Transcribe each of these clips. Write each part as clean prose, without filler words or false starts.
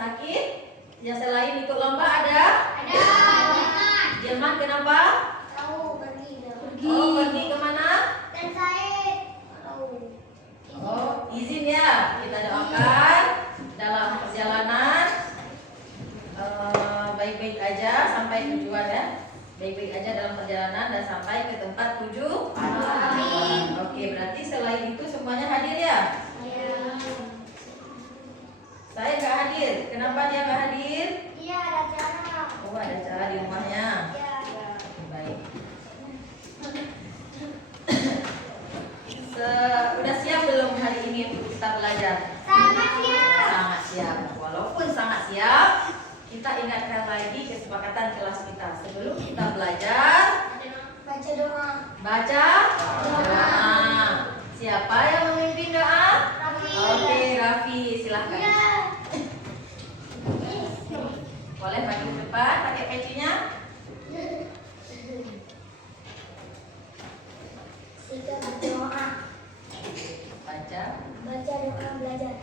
sakit. Yang selain ikut lomba ada? Ada. Jerman kenapa? Tahu pergi. Oh, pergi kemana? Dan saya tahu. Oh, izin ya. Kita doakan dalam perjalanan baik-baik aja sampai tujuan ya. Baik-baik aja dalam perjalanan dan sampai ke tempat tujuan. Amin. Oke, berarti selain itu semuanya hadir ya? Iya. Saya nggak hadir. Kenapa dia nggak hadir? Iya, ada cara. Oh, ada acara di rumahnya. Iya. Oke, baik. Udah siap belum hari ini untuk kita belajar? Sangat siap. Sangat siap. Walaupun sangat siap, kita ingatkan lagi kesepakatan kelas kita. Sebelum kita belajar, Baca doa. baca doa. Siapa yang memimpin doa? Raffi. Oke, Raffi, silahkan. Iya. Boleh maju ke depan, pakai pecinya. Kita berdoa. Baca. Baca doa belajar.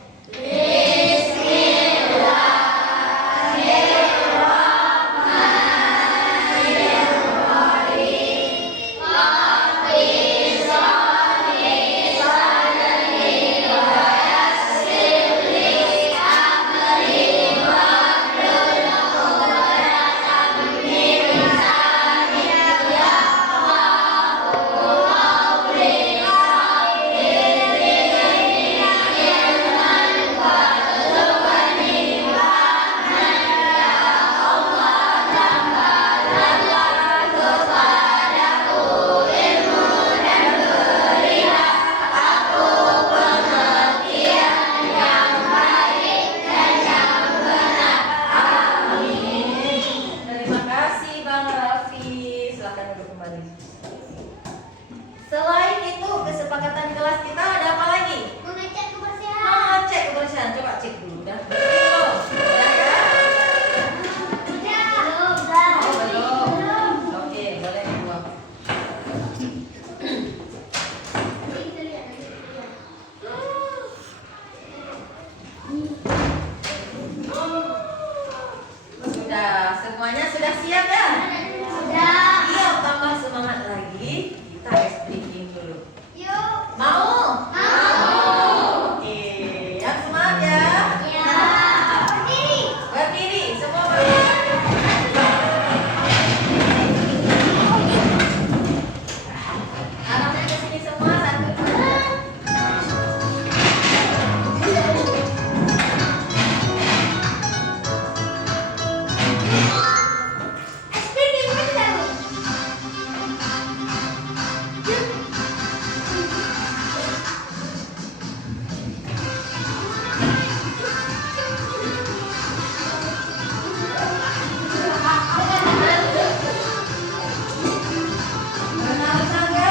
Terima kasih Bang Raffi. Silahkan duduk kembali. Selain itu, kesepakatan kelas kita ada apa lagi? Mengecek kebersihan. Cek kebersihan. Coba cek dulu. Udah bersih belum? Udah ya? Oh, belum. Oke, boleh dibuang. Sudah, semuanya sudah siap ya? Sudah. Iya, tambah semangat lagi. Kita ice breaking dulu. Yuk. Mau? Oke, yang semangat ya. Ya. Berdiri. Berdiri, semua berdiri. Arahnya ke sini semua, satu, dua. Speaking window. Berenang tangga.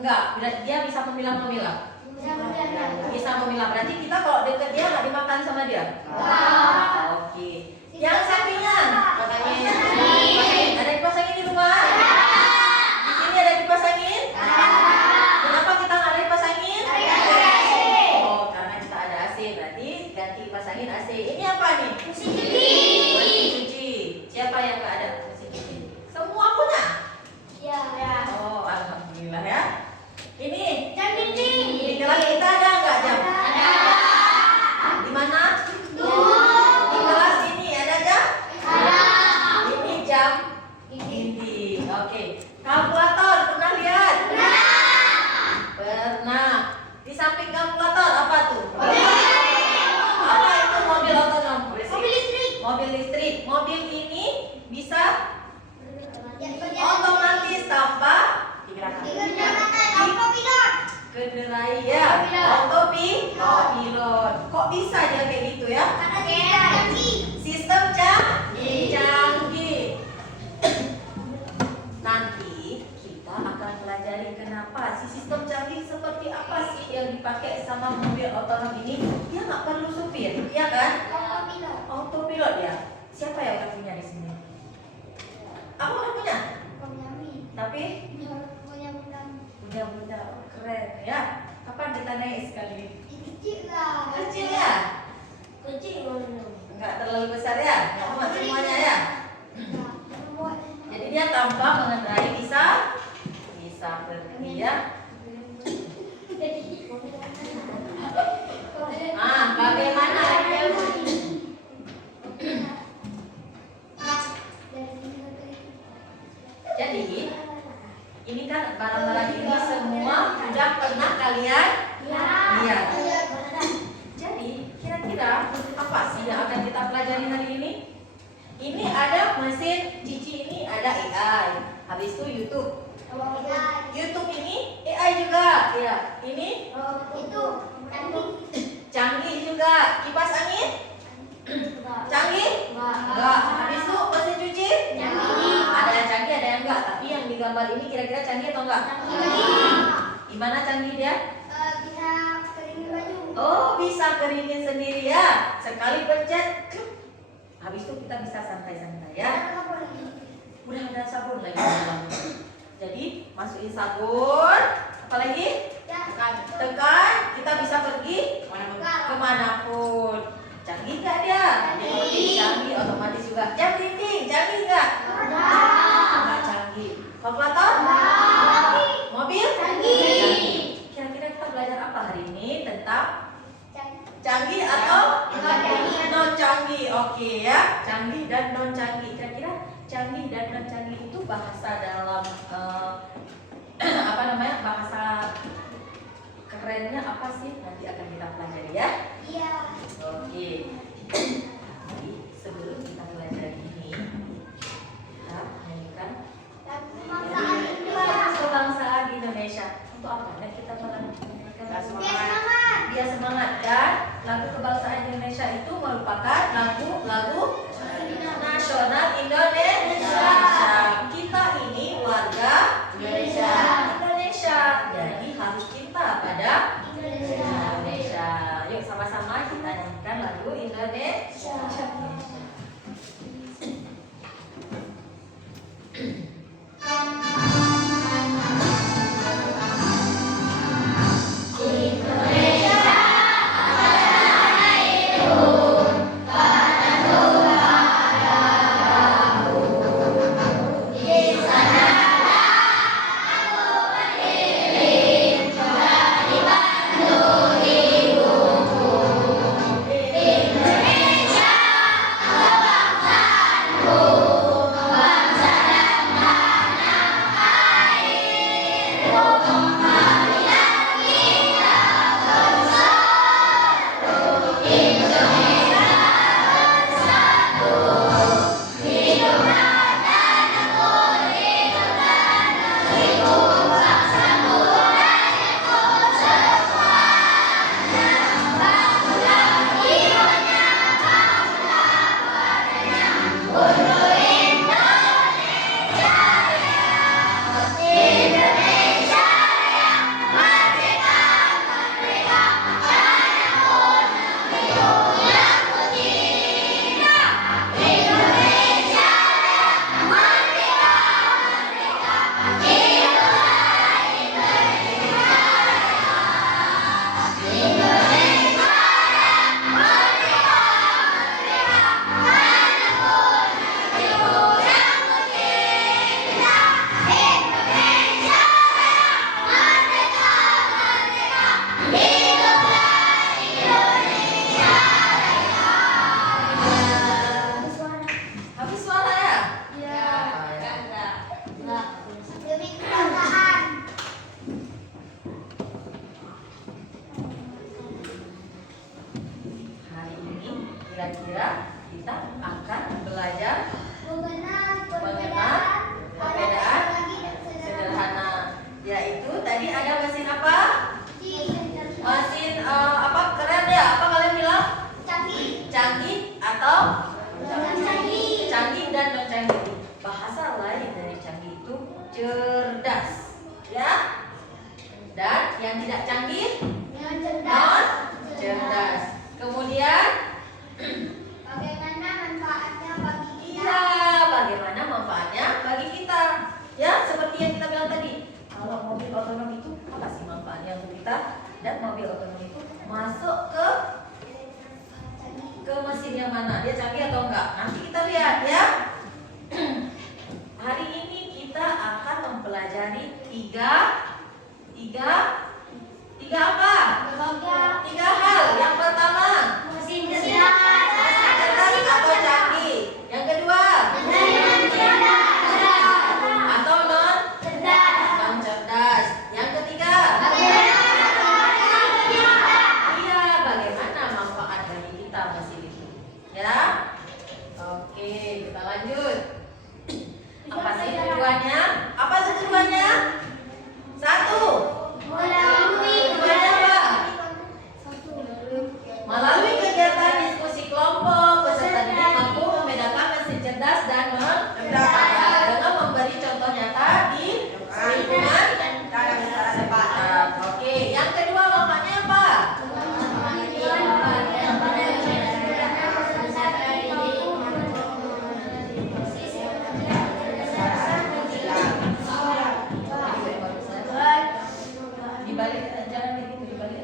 Enggak, dia bisa memilah-memilah. Bisa memilah. Berarti kita kalau deket dia nggak dimakan sama dia. Oke. Yang sampingnya, pasangin. Ada kipas angin di rumah? Di sini ada kipas angin? Kenapa kita nggak ada kipas angin? Oh, karena kita ada AC. Berarti ganti kipas angin AC. Ini apa nih? Mesin cuci. Siapa yang nggak ada mesin cuci? Semua punya? Oh, alhamdulillah ya. Ini di kelas kita ada nggak jam? Di mana? Di kelas ini ada jam? Ini jam dinding. Oke. Kalkulator pernah lihat? Pernah. Di samping kalkulator apa tuh? Apa itu mobil otonom? Mobil listrik. Mobil ini bisa otomatis tanpa digerakkan. Kendarai ya. Autopilot. Kok bisa dia kayak gitu ya? Sistem canggih. Nanti kita akan pelajari kenapa si sistem canggih seperti apa sih yang dipakai sama mobil otonom ini. Dia nggak perlu supir, ya kan? Autopilot ya. Siapa yang udah punya di sini? Aku udah punya. Tapi punya keren ya. Kapan kita naik sekali? Kecil ya? Enggak terlalu besar ya? Enggak muat semuanya ya? Jadi dia tanpa mengendarai bisa pergi ya. Bagaimana? Jadi ini kan barang-barang ini semua sudah pernah kalian lihat. Jadi kira-kira apa sih yang akan kita pelajari hari ini? Ini ada mesin cuci, ini ada AI. Habis itu YouTube. YouTube ini AI juga. Ya, ini canggih juga. Kipas angin? Canggih? Enggak. Habis itu mesin cuci? Ada yang canggih, ada yang enggak. Tapi yang digambar ini kira-kira canggih atau enggak? Gimana canggih dia? Oh, bisa keringin sendiri ya. Sekali pencet, habis itu kita bisa santai-santai ya. Udah ada sabun lagi di dalam. Jadi masukin sabun. Apa lagi? Tekan, kita bisa pergi kemanapun. Canggih nggak dia? Canggih, otomatis juga. Jam dinding, canggih nggak? Nggak canggih. Kalkulator? Mobil? Canggih. Kira-kira kita belajar apa hari ini tentang canggih atau non canggih? Oke ya, canggih dan non canggih. Kira-kira canggih dan non canggih itu bahasa dalam bahasa kerennya apa sih? Nanti akan kita pelajari ya. Oke. Jadi sebelum kita belajar ini, kita nyanyikan kebangsaan Indonesia. Untuk apa? Dan kita biar semangat. Dan lagu kebangsaan Indonesia itu merupakan lagu nasional Indonesia. Kita ini warga Indonesia. Jadi harus cinta pada Indonesia. Yuk sama-sama kita nyanyikan lagu Indonesia. Indonesia kira-kira kita akan belajar Mengenal perbedaan sederhana, yaitu tadi ada mesin apa? Mesin apa keren ya? Apa kalian bilang? Canggih atau canggih dan non canggih. Bahasa lain dari canggih itu cerdas, ya. Dan yang tidak canggih non cerdas. Kemudian Bagaimana manfaatnya bagi kita? iya, bagaimana manfaatnya bagi kita? Ya, seperti yang kita bilang tadi. Kalau mobil otonom itu apa sih manfaatnya untuk kita? Dan mobil otonom itu masuk ke mesin yang mana? Dia canggih atau enggak? Nanti kita lihat ya. Hari ini kita akan mempelajari tiga apa? Tiga hal. Yang pertama, Mesin cerdas atau canggih. Yang kedua, atau non cerdas. Yang ketiga, iya, bagaimana manfaat bagi kita mesin itu. Ya. Oke, kita lanjut. Apa sih tujuannya? Apa sih tujuannya? Satu. Tujuannya apa? Melalui kegiatan diskusi kelompok, peserta didik mampu membedakan mesin cerdas dan non cerdas dengan memberi contoh nyata di lingkungan sekitar. Oke, yang kedua manfaatnya apa? Dibalik, jangan begitu, dibalik.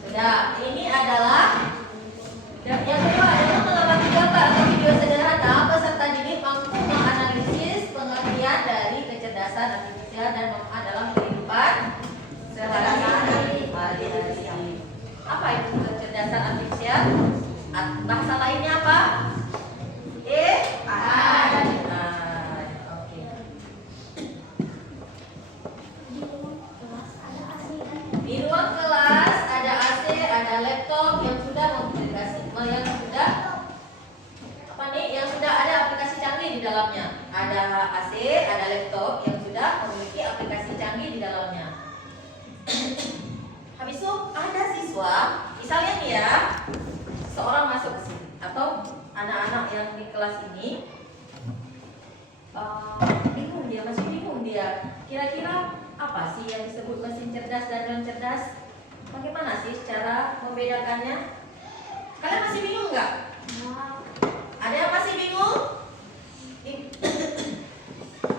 Sudah, ini adalah yang kedua adalah mengamati gambar atau video sederhana. Peserta didik mampu menganalisis pengertian dari kecerdasan artifisial dan manfaat dalam kehidupan sehari-hari. Apa itu kecerdasan artifisial? Bahasa lainnya apa? AI. Oke. Di ruang kelas ada AC, ada laptop yang sudah ada aplikasi canggih di dalamnya. Ada AC, ada laptop yang sudah memiliki aplikasi canggih di dalamnya. Habis itu ada siswa, misalnya nih ya, seorang masuk ke sini atau anak-anak yang di kelas ini masih bingung dia. Kira-kira apa sih yang disebut mesin cerdas dan non cerdas? Bagaimana sih cara membedakannya? Kalian masih bingung nggak? Ada yang masih bingung?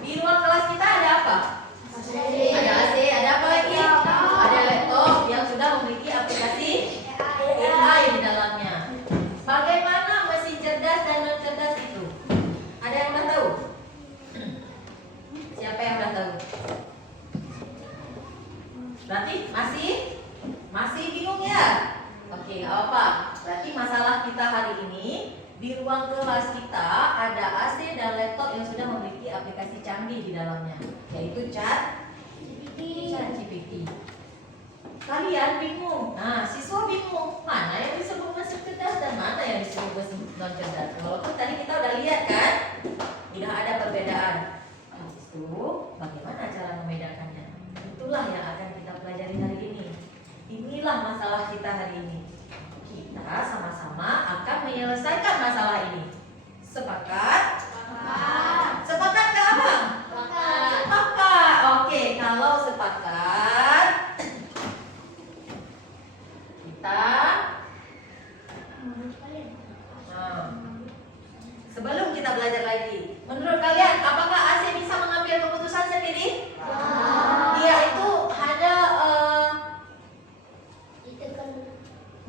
Di ruang kelas kita ada apa? Ada AC, ada apa lagi? Ada laptop yang sudah memiliki aplikasi AI di dalamnya. Bagaimana mesin cerdas dan non cerdas itu? Ada yang udah tahu? Siapa yang udah tahu? Berarti masih bingung ya? Oke, nggak apa. Berarti masalah kita hari ini di ruang kelas kita ada AC dan laptop yang sudah memiliki aplikasi canggih di dalamnya, yaitu ChatGPT. Kalian bingung? Nah, siswa bingung mana yang disebut mesin cerdas dan mana yang disebut mesin non cerdas. Walaupun tadi kita udah lihat kan, tidak ada perbedaan. Habis itu, bagaimana cara membedakannya? Itulah yang akan kita pelajari hari ini. Inilah masalah kita hari ini. Kita sama-sama akan menyelesaikan masalah ini. Sepakat? Sepakat nggak, Abang? Sepakat. Oke, kalau sepakat, kita sebelum kita belajar lagi, menurut kalian apakah AC bisa mengambil keputusan sendiri? Dia itu hanya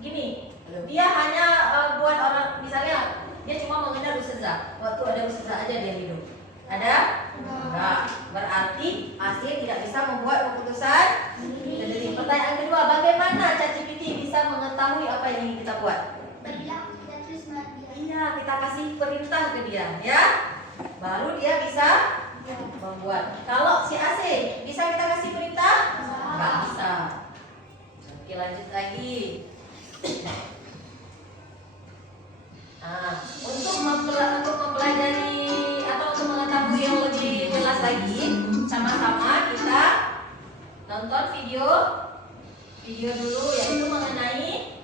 gini, dia hanya buat orang, misalnya dia cuma mengenal ustazah. Waktu ada ustazah aja dia hidup. Ada? Enggak. Berarti AC tidak bisa membuat keputusan sendiri. Pertanyaan kedua, bagaimana ChatGPT bisa mengetahui apa yang ingin kita buat? Iya, kita kasih perintah ke dia, ya. Baru dia bisa membuat. Kalau si AC bisa kita kasih perintah? Enggak bisa. Oke, lanjut lagi. video dulu, yaitu mengenai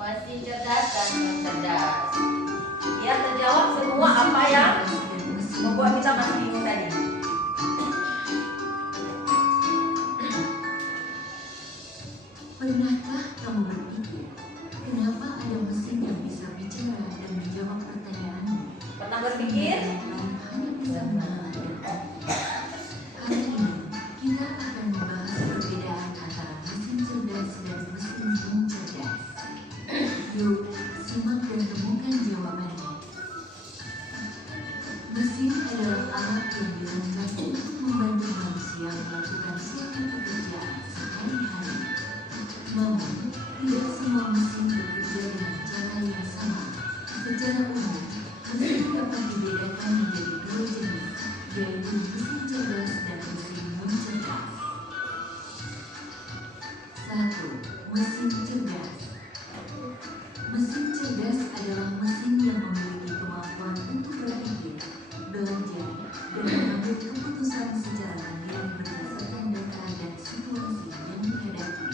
mesin cerdas dan non cerdas. Biar terjawab semua apa yang membuat kita masih bingung tadi. Pernahkah kamu berpikir, kenapa ada mesin yang bisa bicara dan menjawab pertanyaanmu? Pernah berpikir? Hanya bisa mendengarkan. Hari ini, kita akan membahas perbedaan antara mesin cerdas dan mesin non cerdas. Yuk, simak dan temukan jawabannya. Mesin adalah alat yang dirancang untuk membantu manusia melakukan suatu pekerjaan sehari-hari. Namun, tidak semua mesin bekerja dengan cara yang sama. Secara umum, mesin dapat dibedakan menjadi dua jenis, yaitu mesin cerdas dan mesin non cerdas. 1. Mesin cerdas. Mesin cerdas adalah mesin yang memiliki kemampuan untuk berpikir, belajar, dan mengambil keputusan secara mandiri berdasarkan data dan situasi yang dihadapi.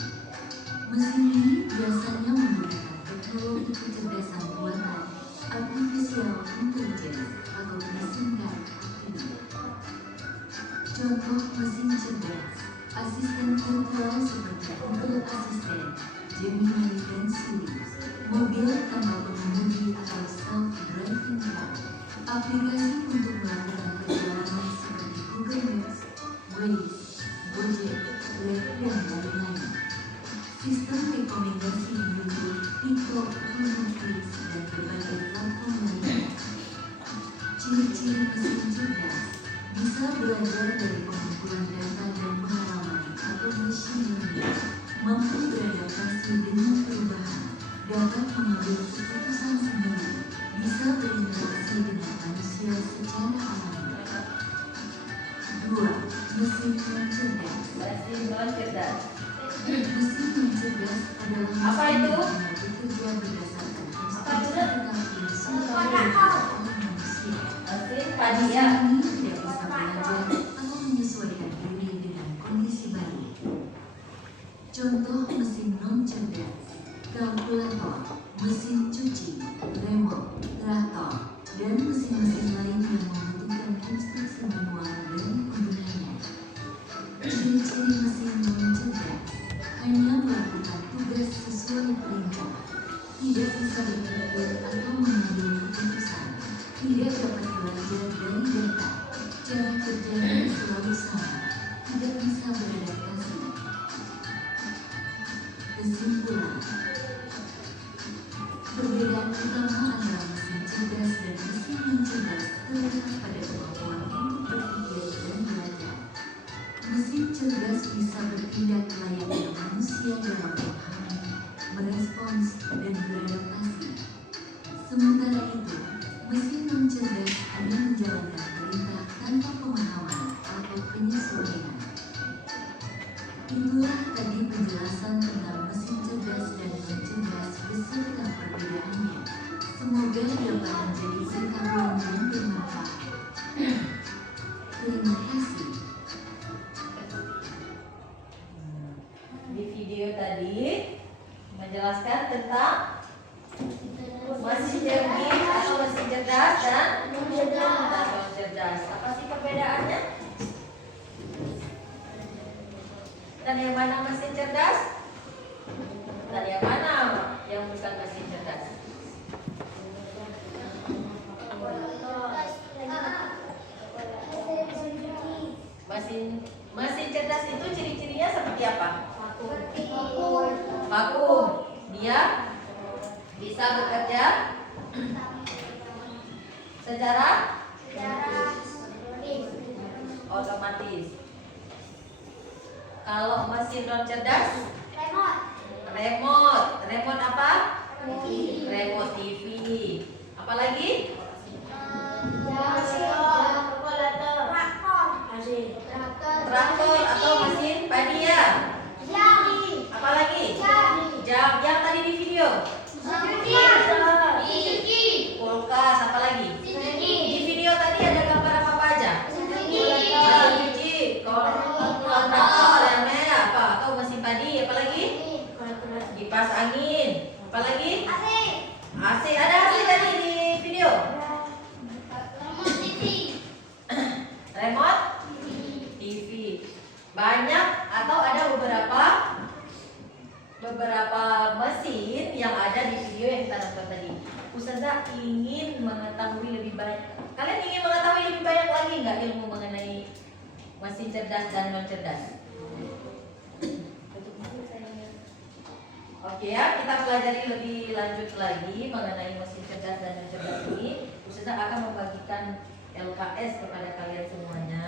Mesin ini biasanya menggunakan teknologi kecerdasan buatan, artificial intelligence, atau disingkat AIA. Contoh mesin cerdas: asisten virtual seperti Google Assistant, Gemini, dan Siri, mobil tanpa pengemudi atau self-driving car, aplikasi untuk melakukan perjalanan seperti Google Maps, Waze, Gojek, Grab, dan lain-lain. Sistem rekomendasi di YouTube, TikTok, Netflix, dan berbagai platform lainnya. Ciri-ciri mesin cerdas: bisa belajar dari pengumpulan data dan pengalaman atau machine learning, mampu beradaptasi dengan perubahan, dapat mengambil keputusan sendiri, bisa berinteraksi dengan manusia secara alami. 2. Mesin non cerdas. Mesin non cerdas. Mesin non cerdas adalah Apa mesin itu? yang bekerja berdasarkan Apa itu? instruksi tetap yang sudah dilakukan oleh manusia. Mesin tadi Mesin ya. ini tidak bisa belajar atau menyesuaikan diri dengan kondisi baru. Contoh mesin non cerdas: kalkulator, mesin cuci, remote, traktor, dan mesin-mesin lain yang membutuhkan instruksi manual dari penggunanya. Ciri-ciri mesin non cerdas: hanya melakukan tugas sesuai perintah, tidak bisa berpikir atau mengambil keputusan, tidak dapat belajar dari data, cara kerjanya selalu sama, tidak bisa beradaptasi. Kesimpulan: perbedaan utama antara mesin cerdas dan mesin non cerdas terletak pada kemampuan untuk berpikir dan belajar. Mesin cerdas bisa bertindak layaknya manusia dalam memahami, merespons, dan beradaptasi. Sementara itu, mesin non cerdas hanya menjalankan perintah tanpa pemahaman atau penyesuaian. Itulah tadi penjelasan tentang mesin cerdas dan non cerdas beserta perbedaannya. Semoga dapat menjadi pengetahuan yang bermanfaat. Terima kasih. Di video tadi menjelaskan tentang mesin cerdas atau mesin cerdas dan non cerdas. Apa sih perbedaannya? Dan yang mana mesin cerdas? Dan yang mana yang bukan mesin cerdas? Mesin cerdas itu ciri-cirinya seperti apa? Vakum. Dia bisa bekerja secara otomatis. Kalau mesin non cerdas, remote apa? Remote TV. Apalagi? Traktor atau mesin padi ya. Apalagi? Jam. Yang tadi di video. Kulkas. Apalagi? Di video tadi ada gambar apa aja? Mesin cuci, traktor, apa? Atau banyak atau ada beberapa mesin yang ada di video yang kita nonton tadi. Ustazah ingin mengetahui lebih banyak. Kalian ingin mengetahui lebih banyak lagi nggak ilmu mengenai mesin cerdas dan non cerdas? Oke ya, kita pelajari lebih lanjut lagi mengenai mesin cerdas dan non cerdas ini. Ustazah akan membagikan LKS kepada kalian semuanya.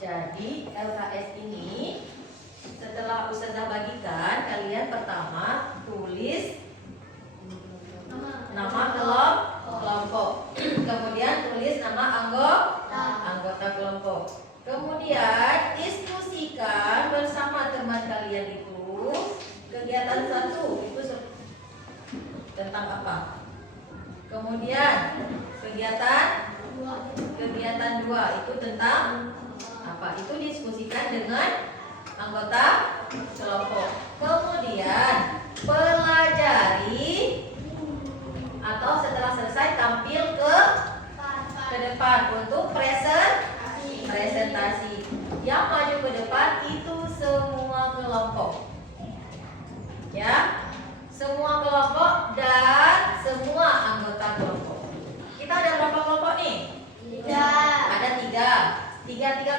Jadi LKS ini setelah Ustazah bagikan, kalian pertama tulis nama kelompok, kemudian tulis nama anggota kelompok, kemudian diskusikan bersama teman kalian itu kegiatan 1 itu tentang apa, kemudian kegiatan 2 itu tentang apa, itu diskusikan dengan anggota kelompok, kemudian pelajari atau setelah selesai tampil ke depan untuk presentasi. Yang maju ke depan itu semua kelompok, ya, semua kelompok dan semua anggota kelompok. Kita ada berapa kelompok nih? 3. Ada 3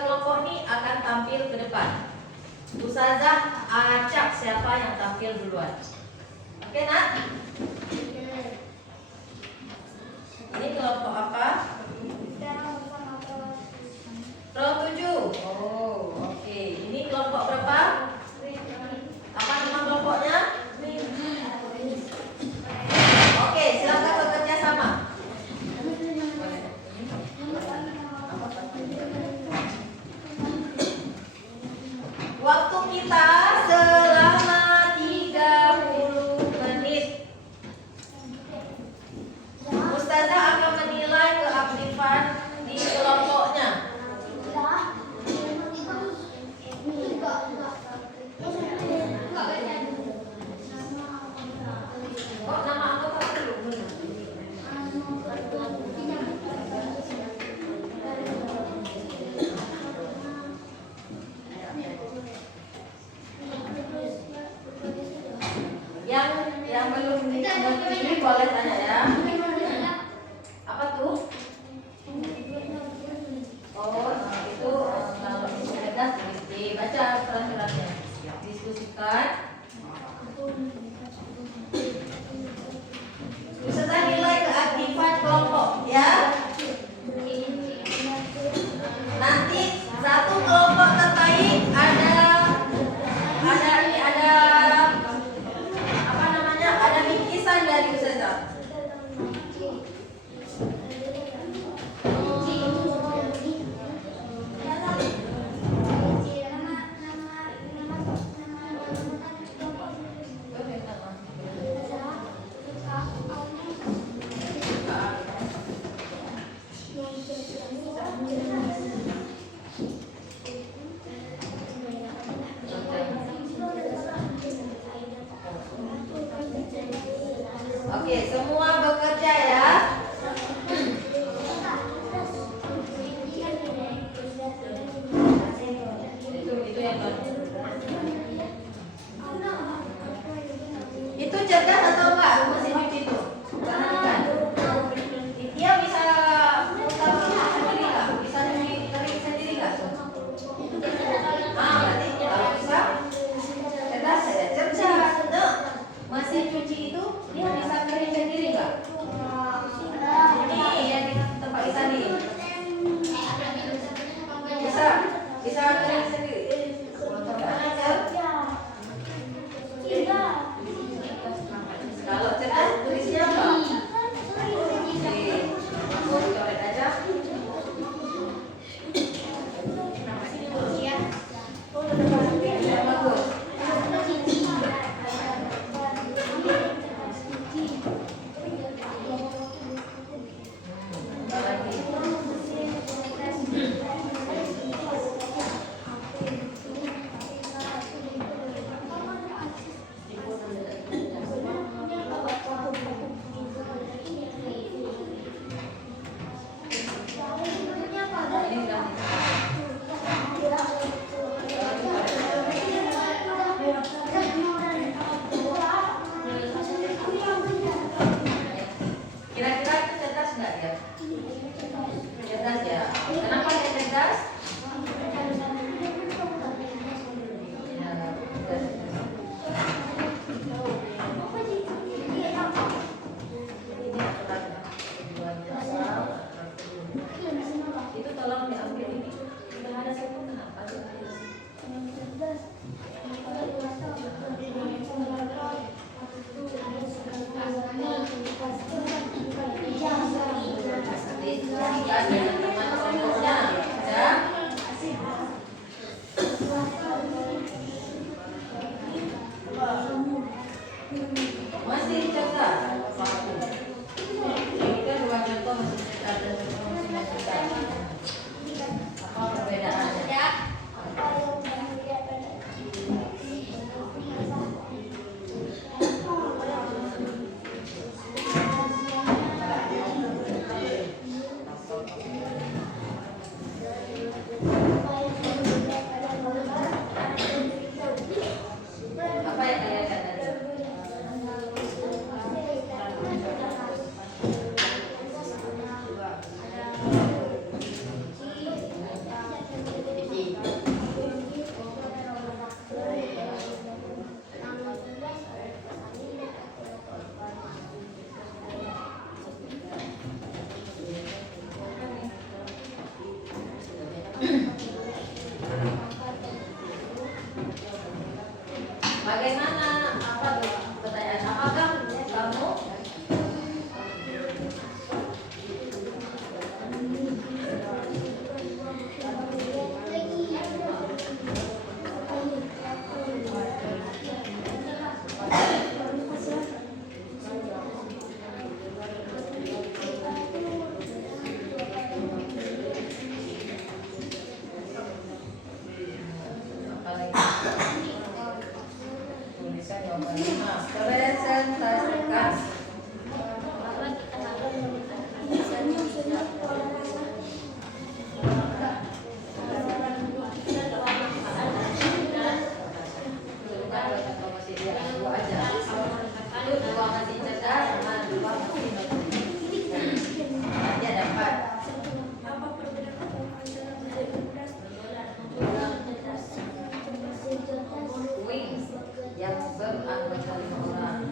kelompok nih akan tampil ke depan. Ustazah acak siapa yang tampil duluan. Oke, Nak? Ini kelompok apa? Kelompok 7. Oh, oke. Ini kelompok berapa? Apa nama kelompoknya? Oke, silakan bekerja sama. Waktu kita selama 30 menit. Ustazah akan menilai keaktifan di kelompoknya. Kok nama anggota dulu? Yang belum ini boleh tanya ya. Apa tuh? Oh, itu kalau cerdas dibaca peraturannya. Diskusikan. Ustazah nilai keaktifan kelompok ya. Nanti satu kelompok terbaik ada apa namanya? Ada bingkisan dari Ustazah. Oke, semua bekerja ya. Itu yang itu cerdas atau enggak mesin cuci itu? Perhatikan. Dia bisa putar sendiri nggak? Bisa tarik sendiri nggak? Berarti kalau bisa cerdas ya, cerdas. Nah, mesin cuci itu dia bisa kering sendiri nggak? Ini yang di tempat kita nih. Bisa kering sendiri. Kalau cerdas tulisnya apa? Coret aja. Sini dulu ya. Bagus. Nomor 5, presentasikan. Yang beranggota 5 orang.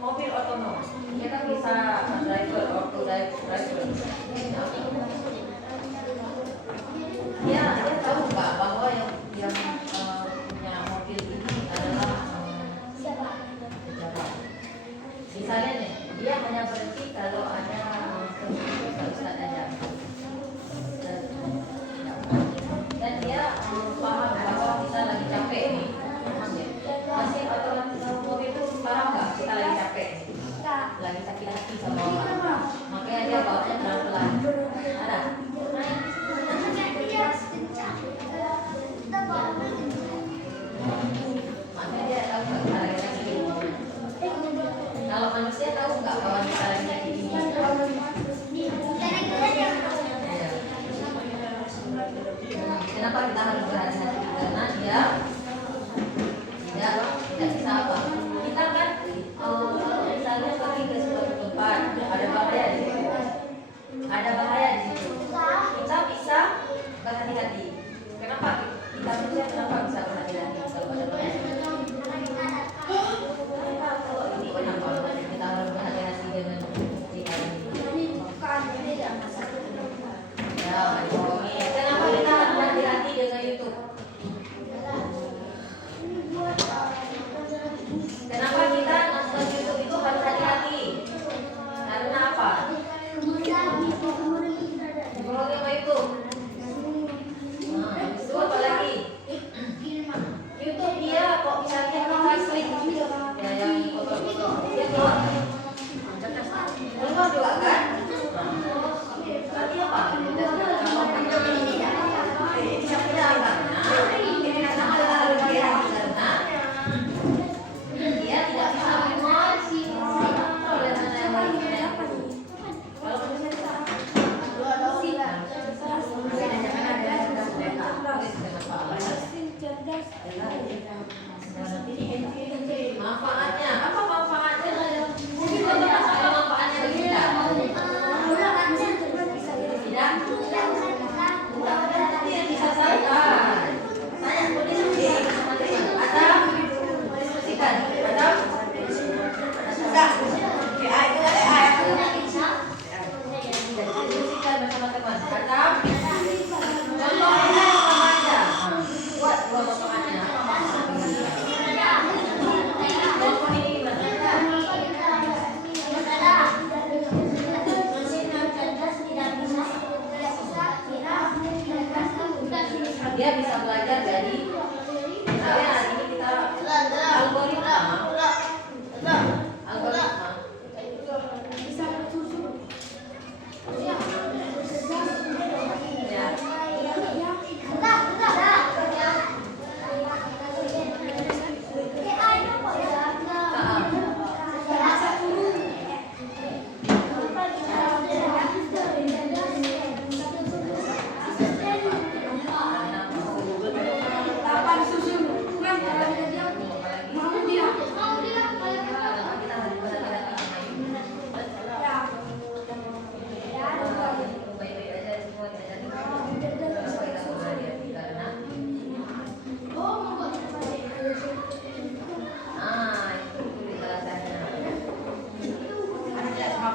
Mobil otonom, dia kan bisa driver, dia tahu nggak bahwa yang punya mobil ini adalah pejabat. Misalnya nih, dia hanya berhenti kalau ada Ustaz aja. Dan dia paham bahwa kita lagi capek nih. Masih otomatis mobil itu paham nggak kita lagi capek, lagi sakit hati sama orang. Makanya dia bawanya pelan-pelan. Ada. Makanya dia tahu nggak kita lagi sakit. Kalau manusia tahu nggak bahwa kita lagi sakit ini?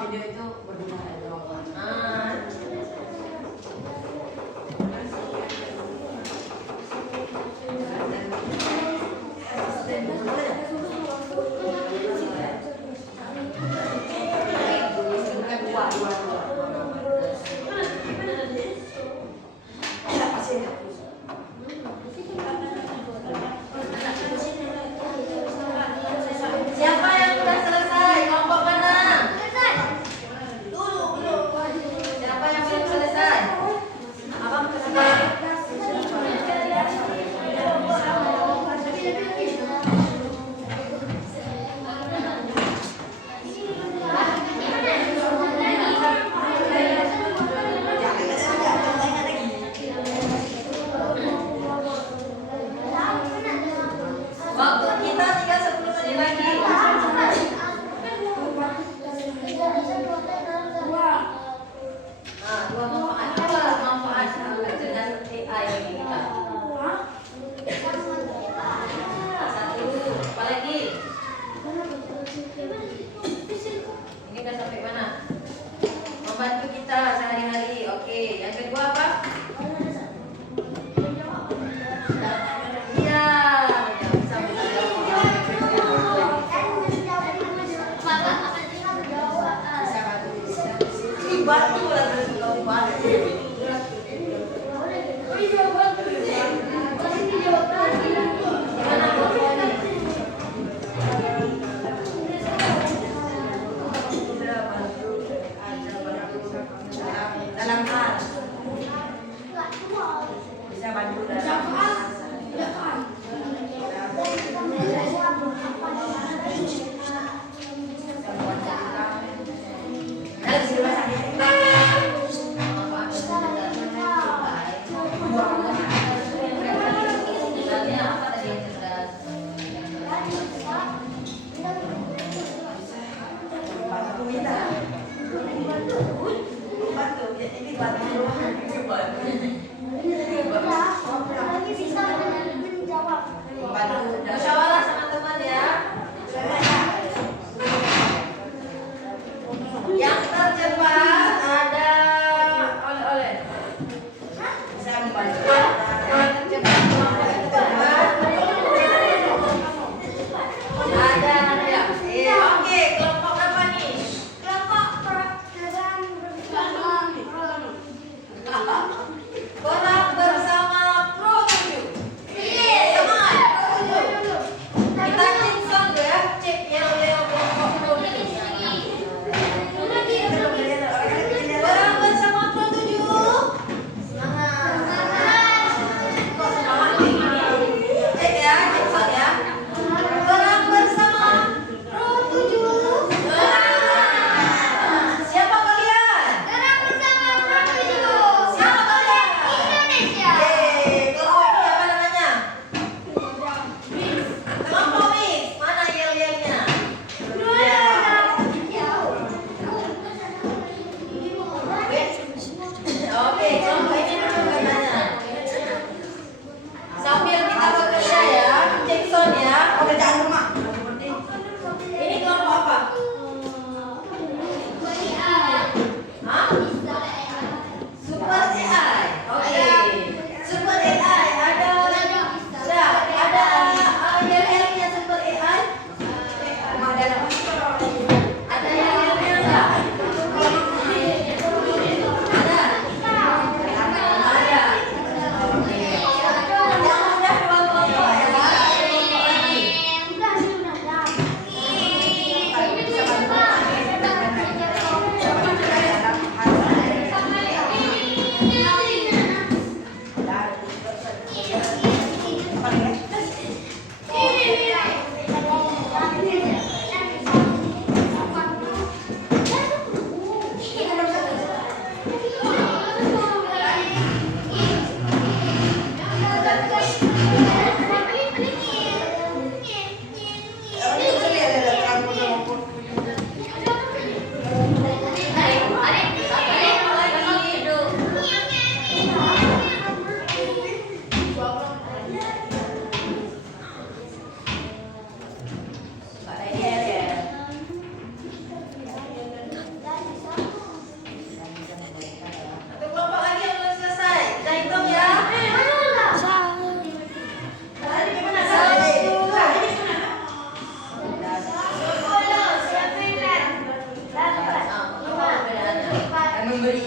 video itu berguna ya teman-teman. Nah. Siapa yang sudah selesai? Kelompok mana? Siapa yang belum selesai? Abang selesai. Waktu kita tinggal 10 menit lagi. Nah, dua manfaat kecerdasan AI bagi kita. Satu, apa lagi? Ini udah sampai mana? Membantu kita sehari-hari. Oke, yang kedua apa? Iya, bisa bantu lah kalau bantu. Gimana kelompoknya? Dalam hal bisa bantu dalam hal. Musyawarah sama teman ya. Yang tercepat ada oleh-oleh. Bisa membantu. Yang tercepat ada ya. Oke, kelompok apa nih?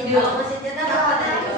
Video mesin cetak apa tadi?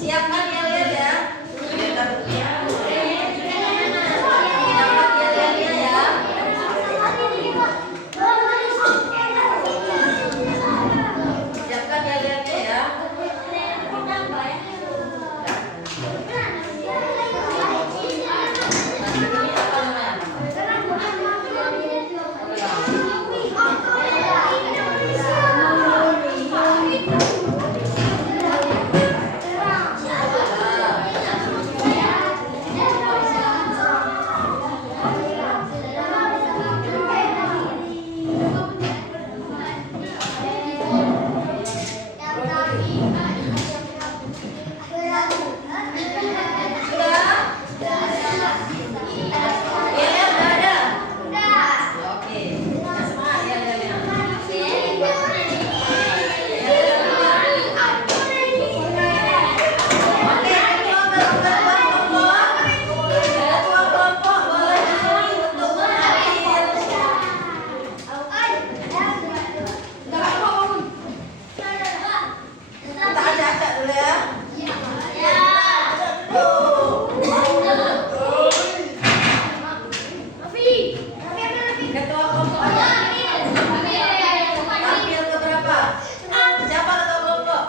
Siapkan yel-yel ya. Siapkan yel-yelnya ya. Siapkan yel-yelnya ya. Ini apa namanya? Yel-yel udah ada? Oke. Nah, semangat yel-yelnya. Oke, ketua kelompok boleh di sini untuk mengambil. Kita acak-acak dulu ya. Ketua kelompok aja. Ambil ke berapa? Siapa ketua kelompok?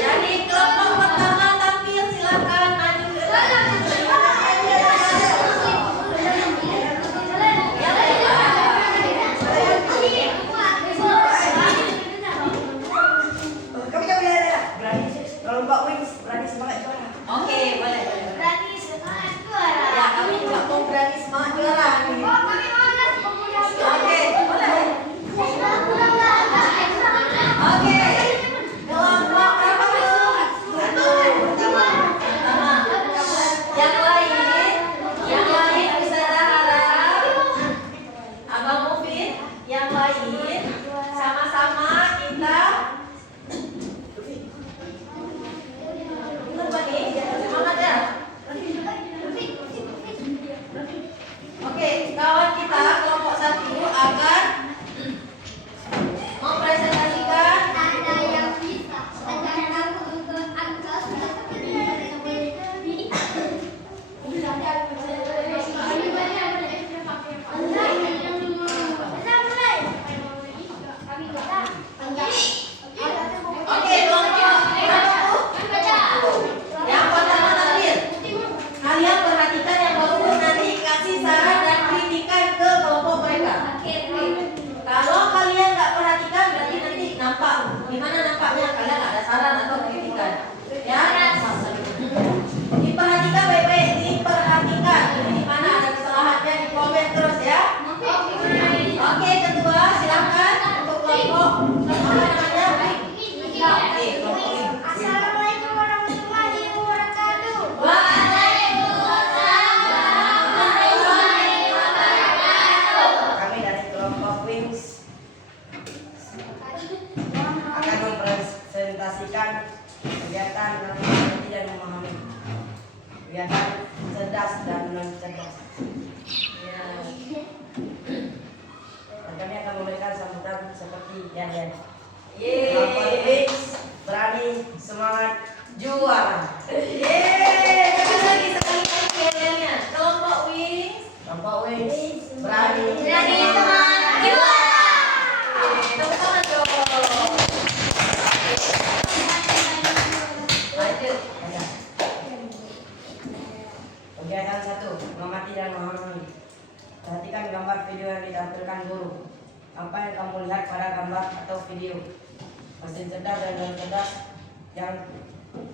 Jadi kelompok pertama tampil, silakan maju ke depan. Kamu jauh ya, berani kalau Mbak Wings berani semangat juara. Oke, boleh. Ya, kami juga mau berani semangat juara. Oke, boleh. Oke. Kelompok berapa masuk? Pertama. Yang lain bisa harap. Abang Mufid, yang lain sama-sama kita. Semangat ya. Oke, kawan kita kelompok 1 akan mempresentasikan presentasikan kegiatan mengerti dan memahami. Kegiatan cerdas dan non cerdas. Ya. Dan kami akan memberikan sambutan seperti yang Yeay. berani, semangat, juara. Yeay. Sekali lagi yel-yelnya. Kelompok Wings. Kelompok Wings berani, semangat, juara. Tepuk tangan dong. Lanjut. Ada. Kegiatan 1, mengamati dan memahami. Perhatikan gambar video yang ditampilkan guru. Apa yang kamu lihat pada gambar atau video? Mesin cerdas dan non cerdas. Yang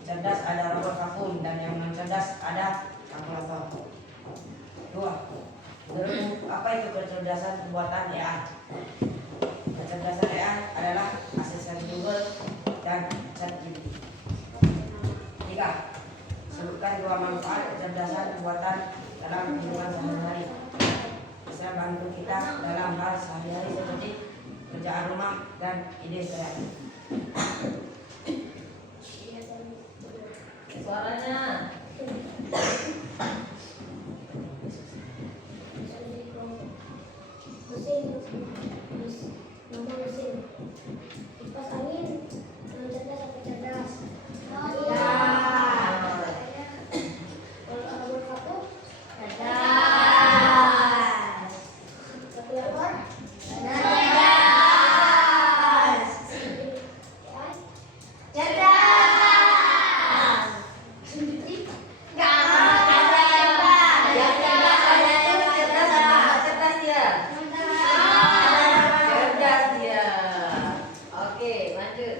cerdas ada robot vakum dan yang non cerdas ada kalkulator. 2. Menurutmu apa itu kecerdasan buatan AI? Kecerdasan AI adalah asisten Google dan ChatGPT. 3. Sebutkan 2 manfaat kecerdasan buatan dalam kehidupan sehari-hari. Bisa bantu kita dalam hal sehari-hari seperti kerjaan rumah dan ide kreatif. Suaranya. Kipas angin, non cerdas atau cerdas? Kalau robot vakum, cerdas. kalkulator, Cerdas. AI, Cerdas. nggak Yang cerdas saya itu cerdas apa nggak cerdas dia? Cerdas dia. Oke, lanjut.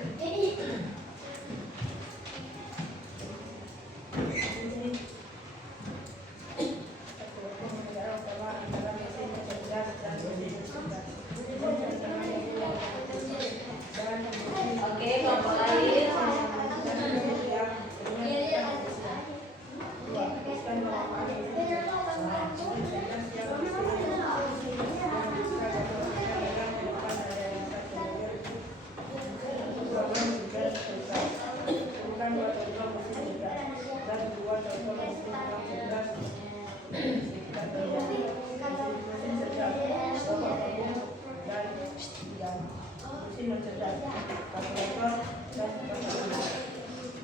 Oke, kelompok lain.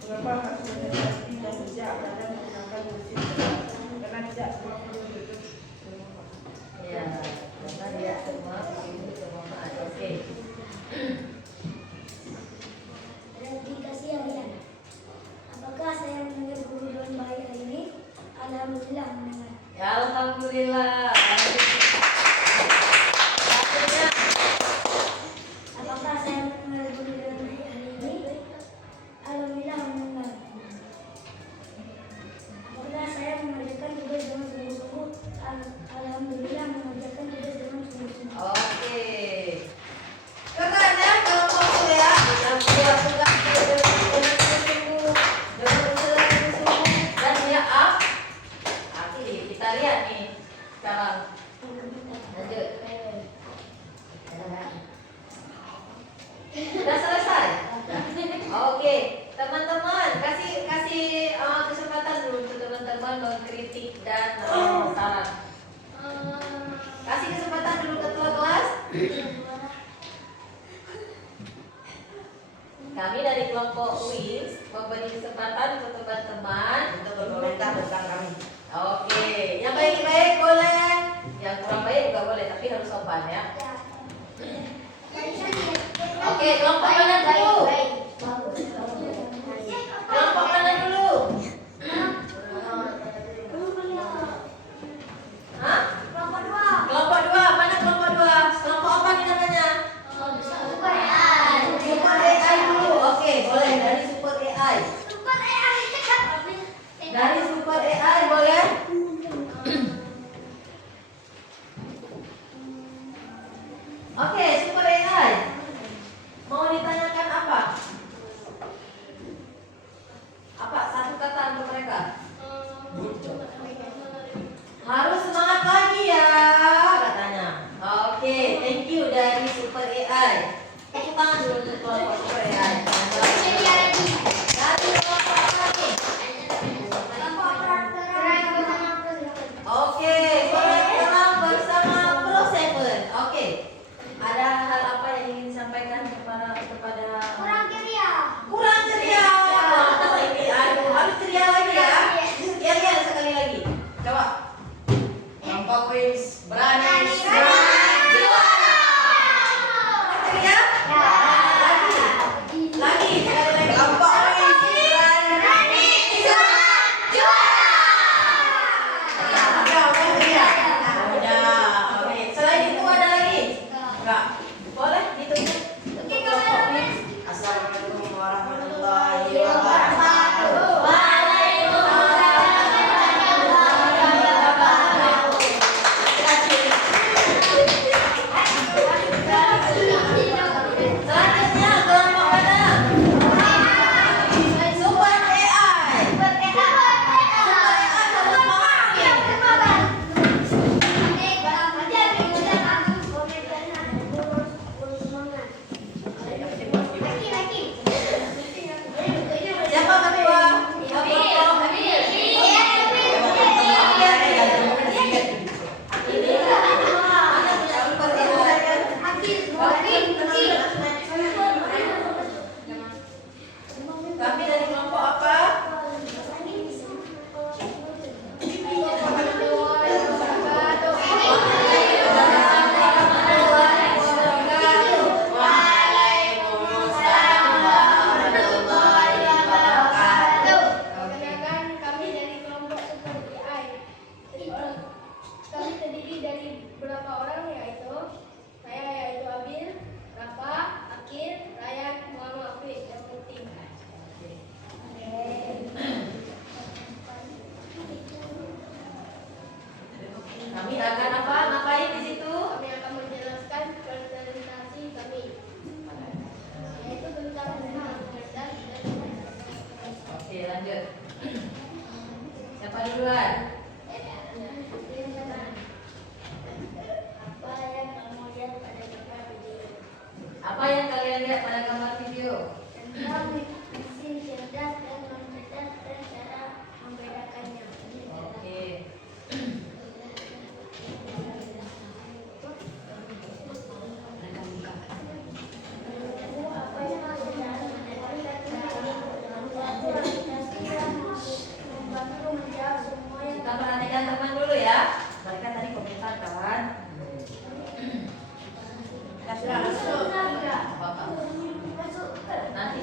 Mengapa harus meneliti dan bijak dalam menggunakan mesin cerdas? Karena tidak semua penduduk Ya, karena dia semua ini bermanfaat. Oke. Dikasih harian. Apakah saya mendengar guru dengan baik hari ini? Alhamdulillah mendengar. Ya, alhamdulillah. Satunya. Apakah saya mendengar guru dengan baik hari ini? Alhamdulillah mendengar. Apakah saya mengerjakan tugas dengan sungguh-sungguh? Alhamdulillah mengerjakan tugas dengan sungguh-sungguh. Oke. Keren ya kelompok ya. Yang dia tugas dengan sungguh-sungguh, dengan sungguh-sungguh dan dia up. Nanti kita lihat nih sekarang. Lanjut. Sudah selesai. Oke, teman-teman kasih kesempatan dulu untuk teman-teman mengkritik dan saran. Kasih kesempatan dulu ketua kelas. Kami dari kelompok Wings memberi kesempatan untuk teman-teman untuk berkomentar tentang kami. Oke, yang baik-baik boleh, yang kurang baik juga boleh, tapi harus sopan ya. Oke, kelompok mana dulu? Kelompok mana dulu? Hah? Kelompok dua, mana kelompok dua? Kelompok apa nih namanya? Super AI dulu. Oke, boleh dari Super AI. Dari Super AI boleh? Oke, Super AI. Mau ditanyakan apa? Apa satu kata untuk mereka? Harus semangat lagi ya katanya. Oke, thank you dari Super AI. Tepuk tangan dulu untuk kelompok Super AI. duluan? Apa yang kamu lihat pada gambar video? Apa yang kalian lihat pada gambar video? Tentang mesin cerdas dan non cerdas dan cara membedakannya. Oke. Apa yang membantu menjawab semua yang Kita perhatikan teman dulu ya. Mereka tadi komentar kan? Kita sudah masuk. Apa-apa. Nanti.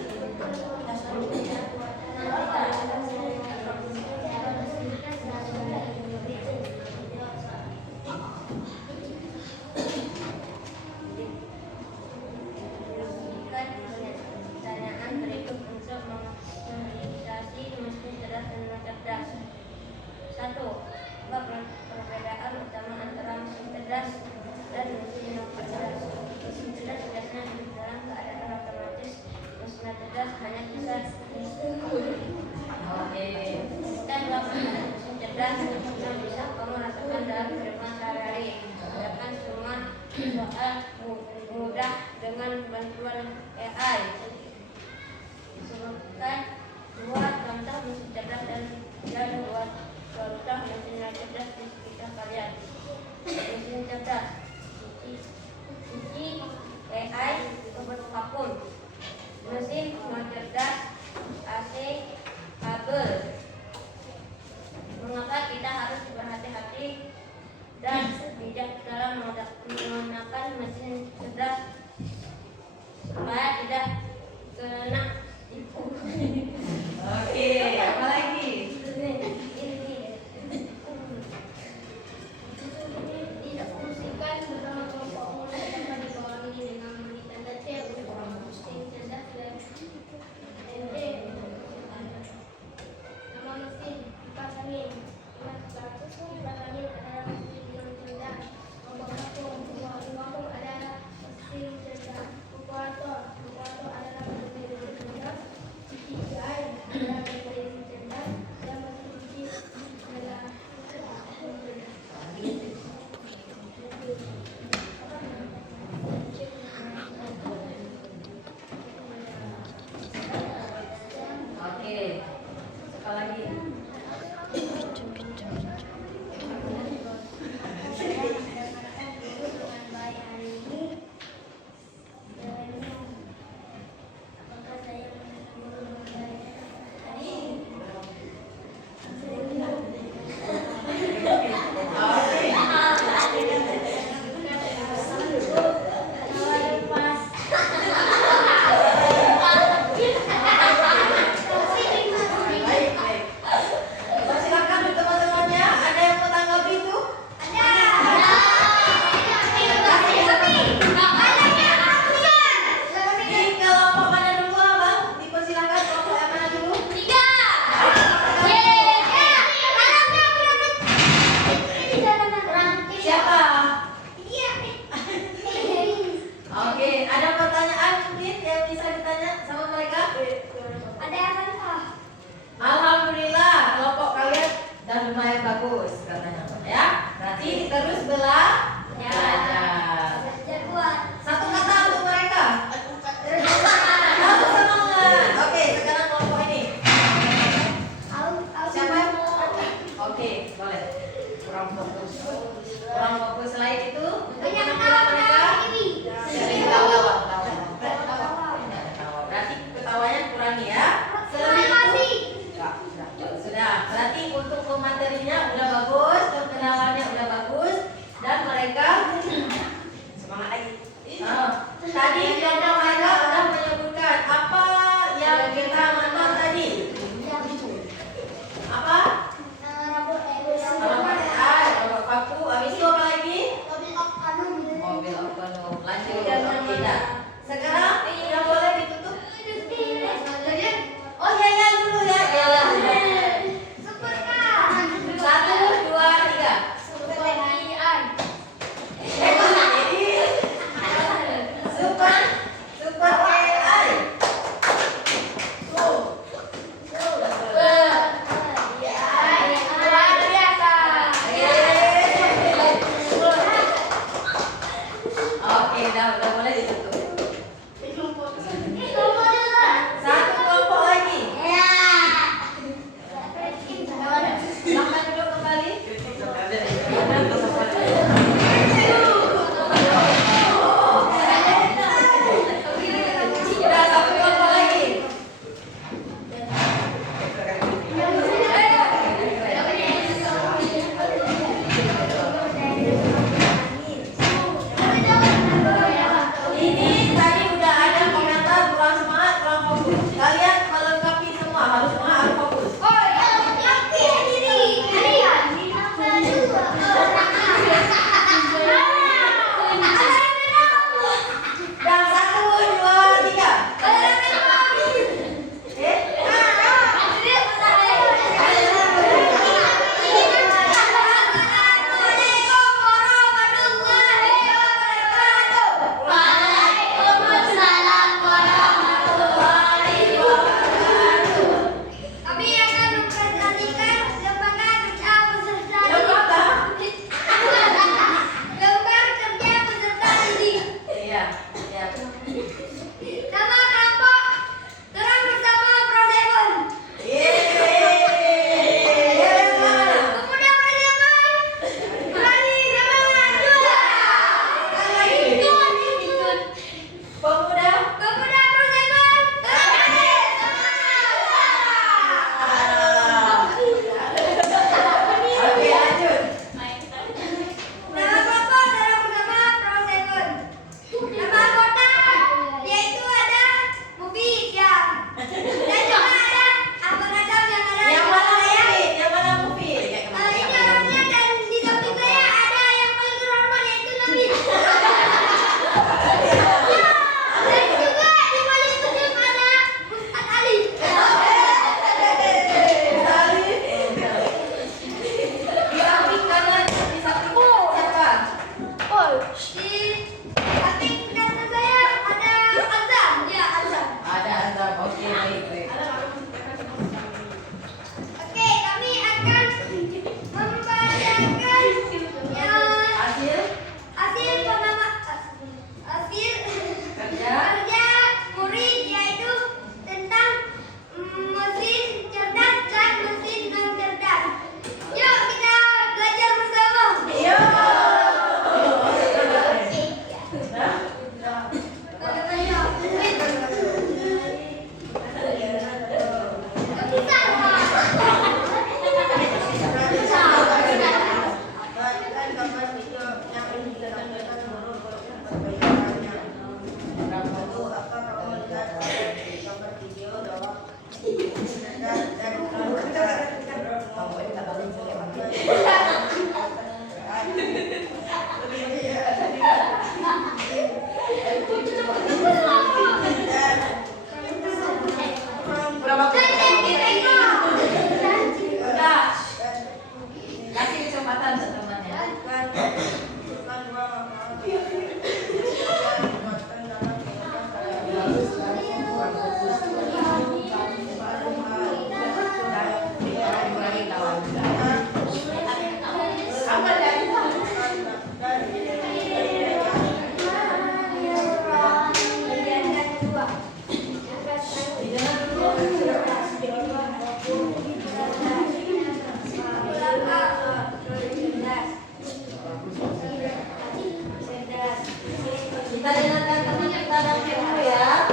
Kita dengarkan teman kita dan dulu ya.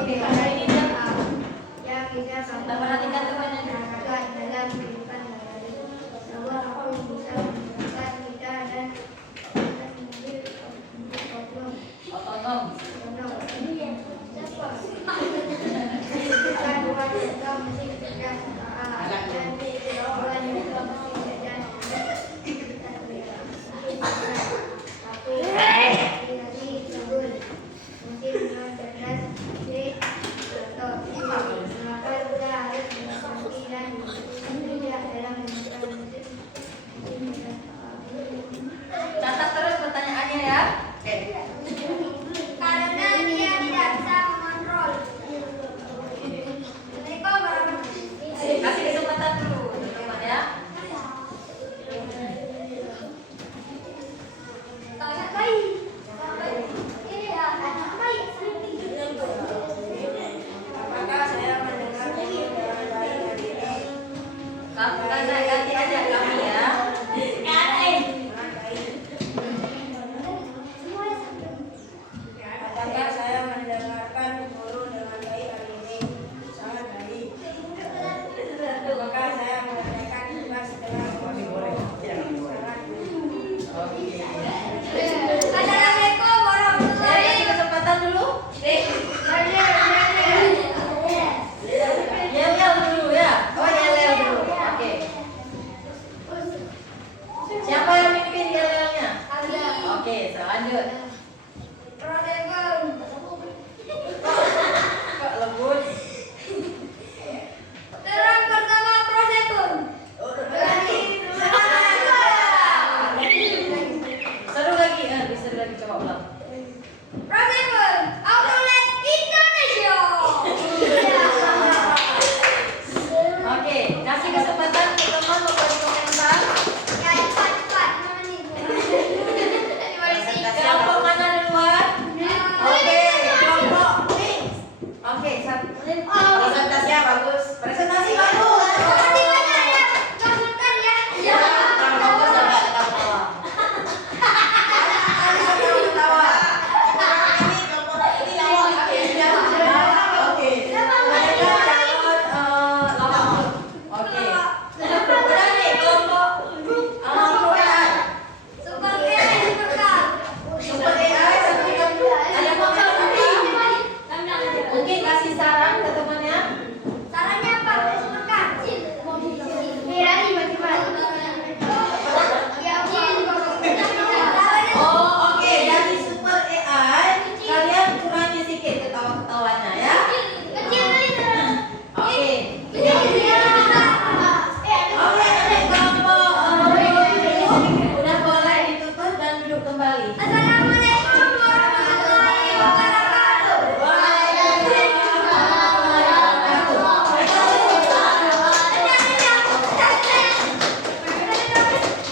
Oke, hari ini kita perhatikan temannya. Otonom. Catat terus pertanyaannya ya. Oke. Karena dia tidak bisa mengontrol. Kasih kesempatan dulu teman-teman ya. Kan saya ganti aja kami ya. Apakah saya mendengarkan guru dengan baik hari ini? Sangat baik. Apakah saya mengerjakan tugas dengan sangat baik. Assalamualaikum warahmatullahi Kasih kesempatan dulu. Yel-yel dulu ya. Oh, yel-yel dulu. Oke. Siapa yang mimpin yel-yelnya? Oke, selanjut. Kok lembut? Terang pertama Prosetum. Seru lagi, bisa lagi coba ulang. Prosetum, Outlet Indonesia. Oke, kasih kesempatan ke teman memberi komentar. Ya cepat. Mana nih? Kelompok mana duluan? Oke, kelompok pink. Oke, presentasinya bagus. Presentasi bagus. Ya, kalau bagus sampai ketawa. Ketawa. Oke. Mereka calon lawak. Oke. Udah nih kelompok Pro AI. Super AI satukan ada mobil apa? Mungkin kasih saran ke temannya. Sarannya apa? Super kecil. Oh, oke. Dari Super AI kalian kurangi sedikit ketawa-ketawanya ya. Oke. Oke, kelompok udah boleh ditutup dan duduk kembali. Assalamualaikum warahmatullahi wabarakatuh.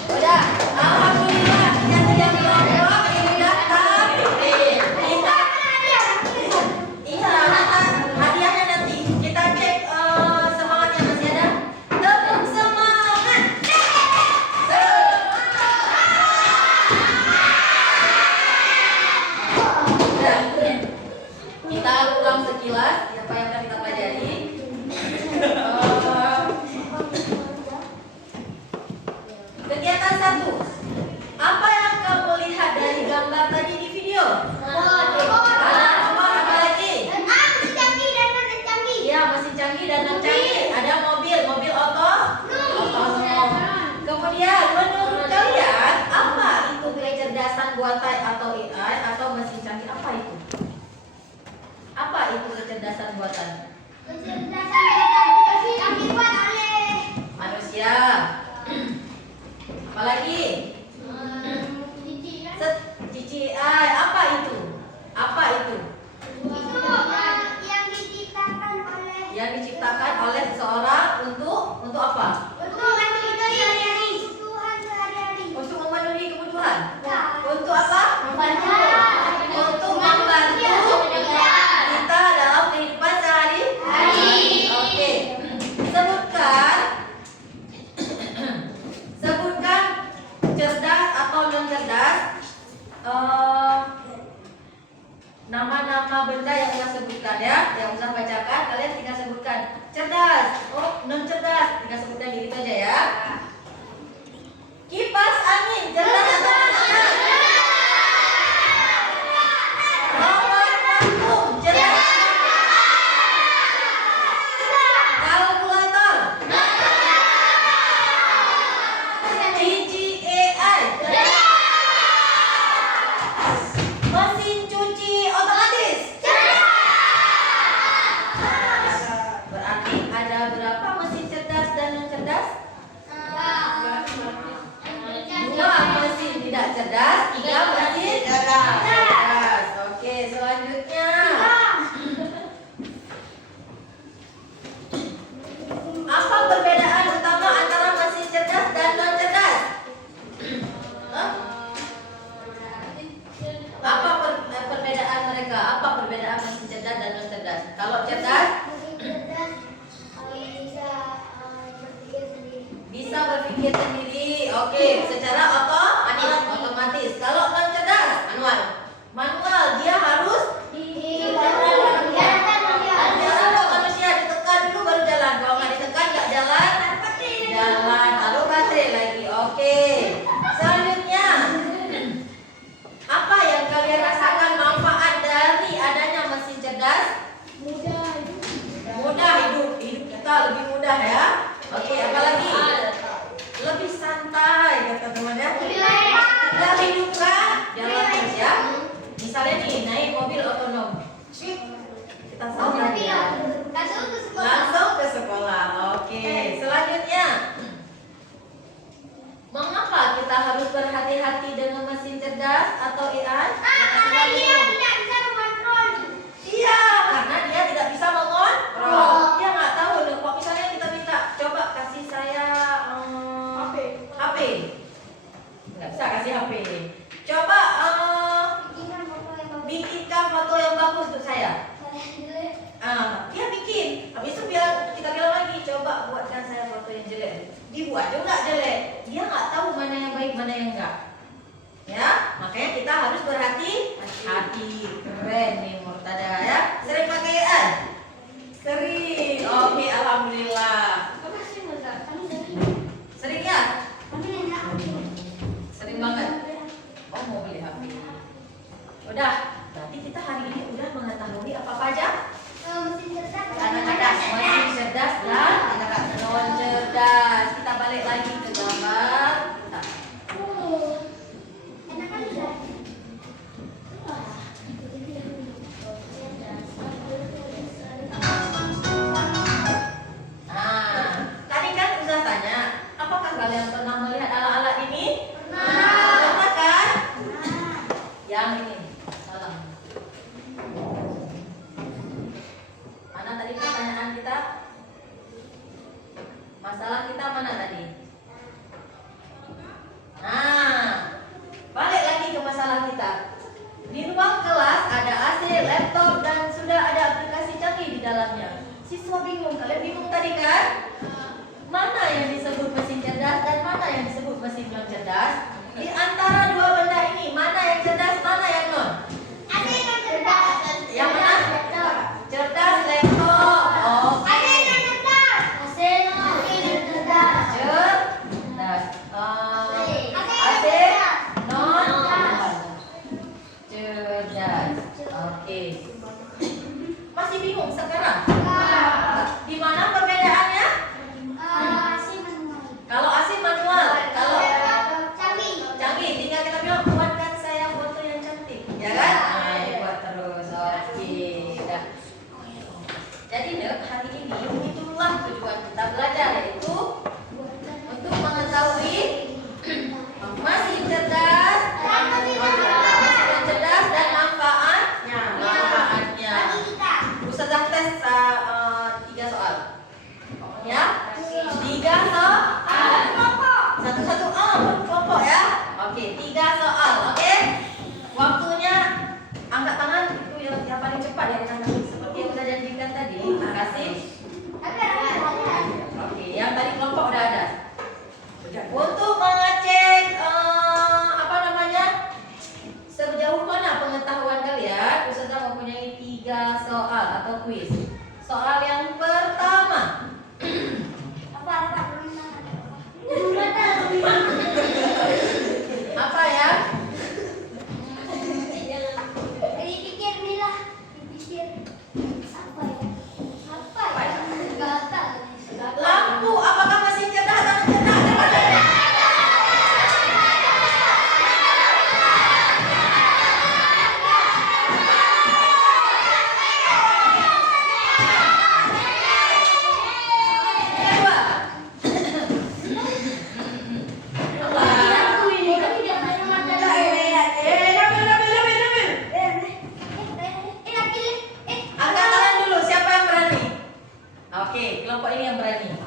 Udah, alhamdulillah yang kelompok ini datang. Iya, hadiahnya nanti kita cek semangatnya masih ada. Tepuk semangat. Udah. Kita ulang sekilas apa yang akan kita pelajari. Kegiatan 1. Apa yang kamu lihat dari gambar tadi di video? Apa lagi? Iya, mesin canggih dan non canggih. Ada mobil otonom. buatan atau AI atau mesin canggih, apa itu? Apa itu kecerdasan buatan? Yang dibuat oleh Manusia. Apalagi? Cici AI, apa itu? Apa itu? yang diciptakan oleh Yang diciptakan oleh seseorang untuk apa? kebutuhan sehari-hari. Untuk memenuhi kebutuhan. Ya. Untuk apa? Membantu. Untuk membantu kita dalam kehidupan sehari-hari. Oke. Sebutkan cerdas atau non cerdas. Nama-nama benda yang Ustaz sebutkan ya, yang Ustaz bacakan, kalian tinggal sebutkan cerdas, oh non cerdas, tinggal sebutkan gitu aja ya. Kipas angin cerdas atau non cerdas? Robot vakum cerdas? Kalkulator? Cici AI? Mesin cuci otomatis? Berarti ada berapa mesin cerdas dan non cerdas? Dua mesin tidak cerdas, tiga mesin cerdas. Oke, selanjutnya. Apa perbedaan utama antara mesin cerdas dan non cerdas? Hah? Apa perbedaan mereka? Apa perbedaan mesin cerdas dan non cerdas? Kalau cerdas bisa berpikir sendiri. Oke, secara otomatis. Kalau non cerdas, manual. Dia harus kalau manusia ditekan dulu baru jalan. Kalau nggak ditekan nggak jalan. Lalu baterai lagi. Oke. Selanjutnya, apa yang kalian rasakan manfaat dari adanya mesin cerdas? Mudah hidup kita lebih mudah ya. Oke, apa lagi? Lebih santai kata teman ya. Lebih luka jalan terus ya. Misalnya nih naik mobil otonom, kita santai langsung ke sekolah. Oke, selanjutnya, mengapa kita harus berhati-hati dengan mesin cerdas atau AI? Iya, karena dia tidak bisa mengontrol. Dia nggak tahu deh. Kok misalnya kita minta, coba kasih saya HP, nggak bisa kasih HP. Coba bikinkan foto yang bagus untuk saya. Dia bikin. Habis itu kita bilang lagi, coba buatkan saya foto yang jelek. Dibuat juga jelek. Dia nggak tahu mana yang baik, mana yang enggak. Ya, makanya kita harus berhati-hati. Keren nih Murtada ya. Sering pakai AI? Sering. Oke, alhamdulillah. Sering ya? Sering banget. Oh, mau beli HP. Udah, berarti kita hari ini udah mengetahui apa aja? Kadang-kadang mesin cerdas dan non cerdas. Kita balik lagi ke gambar. Tadi kan udah tanya, apakah kalian pernah melihat alat-alat ini? Pernah kan? Yang ini, salah. Mana tadi pertanyaan kita? Masalah kita mana tadi? Balik lagi ke masalah kita. Di ruang kelas ada AC, laptop, dan sudah ada aplikasi canggih di dalamnya. Siswa bingung, kalian bingung tadi kan? Mana yang disebut mesin cerdas dan mana yang disebut mesin non cerdas? Di antara dua benda ini, mana yang cerdas, mana yang non? Yang mana? Cerdas, laptop. Oke. Cerdas. AC, non cerdas. Oke. Masih bingung sekarang? Di mana perbedaannya? Untuk mengecek apa namanya, sejauh mana pengetahuan kalian, peserta mempunyai 3 soal atau kuis. Soal yang pertama, apa ya? Dipikir Mila, dipikir apa ya? Apa ya? Gatal. Lampu, apakah mesin cerdas atau cerdas? Kedua. Apa? Angkat tangan dulu, siapa yang berani? Oke, kelompok ini yang berani.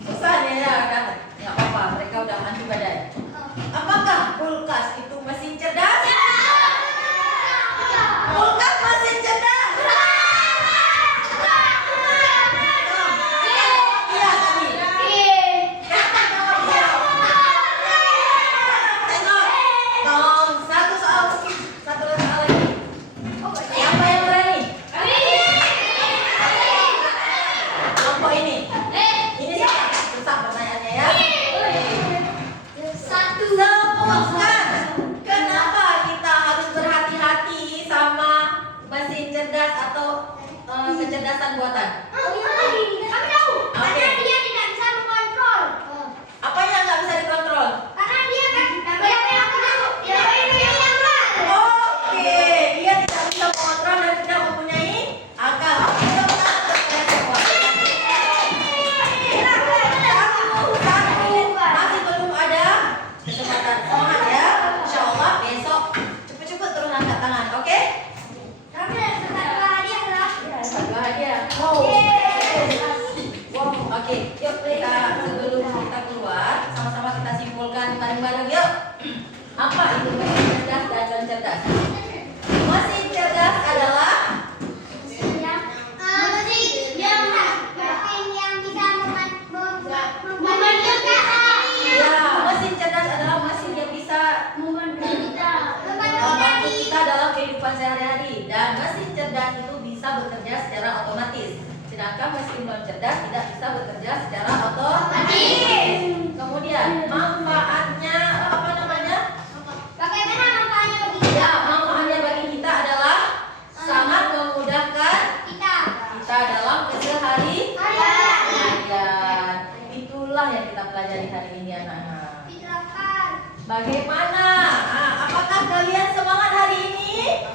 Susah nih ya, udah nggak apa-apa, mereka udah anti badai. Apakah kulkas itu mesin cerdas? Kulkas mesin cerdas? Iya tadi. Tengok, tong satu soal lagi. Siapa yang berani? Kelompok ini. Ini siapa? Susah pertanyaannya ya. Sebutkan kenapa kita harus berhati-hati sama mesin cerdas atau kecerdasan buatan. Apa yang nggak bisa dikontrol? Oke, dia tidak bisa mengontrol dan tidak mempunyai akal. Masih belum ada kesempatan. Semangat ya. Insya Allah besok cepet-cepet terus angkat tangan, oke? Satu hadiah. Wow. Wow. Oke, yuk kita sebelum kita keluar sama-sama kita simpulkan bareng-bareng yuk. Apa itu mesin cerdas dan non cerdas? Mesin cerdas adalah mesin cerdas adalah mesin yang bisa membantu kita dalam kehidupan sehari-hari, dan mesin cerdas itu bisa bekerja secara otomatis, sedangkan mesin non cerdas tidak bisa bekerja secara otomatis. Kemudian manfaatnya apa namanya? Ya, manfaatnya bagi kita adalah sangat memudahkan kita dalam keseharian. Itulah yang kita pelajari hari ini anak-anak. Bagaimana? Apakah kalian semangat hari ini?